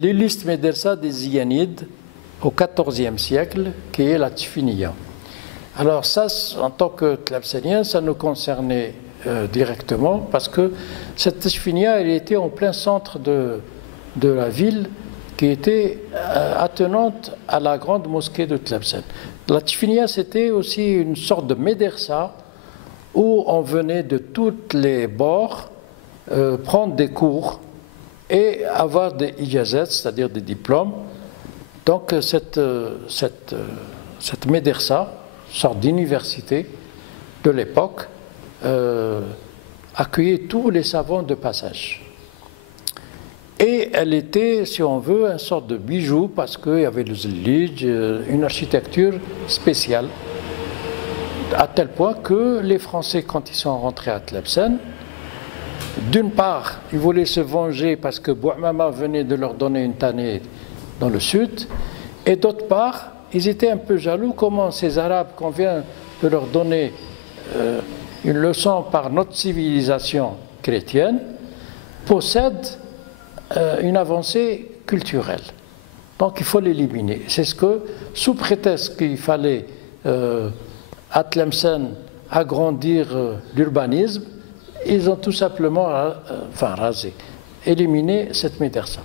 L'illustre médersa des Ziyanides au XIVe siècle, qui est la Tchfiniya. Alors ça, en tant que tlabsénien, ça nous concernait directement parce que cette Tchfiniya, elle était en plein centre de la ville qui était attenante à la grande mosquée de Tlemcen. La Tchfiniya, c'était aussi une sorte de médersa où on venait de tous les bords prendre des cours et avoir des ijazat, c'est-à-dire des diplômes. Donc cette médersa, sorte d'université de l'époque, accueillait tous les savants de passage. Et elle était, si on veut, une sorte de bijou parce qu'il y avait le zillij, une architecture spéciale, à tel point que les Français, quand ils sont rentrés à Tlemcen, d'une part, ils voulaient se venger parce que Bouamama venait de leur donner une tannée dans le sud, et d'autre part, ils étaient un peu jaloux comment ces Arabes qu'on vient de leur donner une leçon par notre civilisation chrétienne possèdent une avancée culturelle. Donc il faut l'éliminer. C'est ce que, sous prétexte qu'il fallait à Tlemcen agrandir l'urbanisme, ils ont tout simplement rasé, éliminé cette médersa.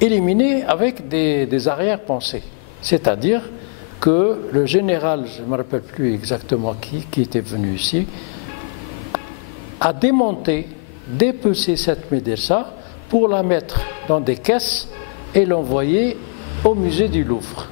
Éliminé avec des arrière-pensées. C'est-à-dire que le général, je ne me rappelle plus exactement qui était venu ici, a démonté, dépecé cette médersa pour la mettre dans des caisses et l'envoyer au musée du Louvre.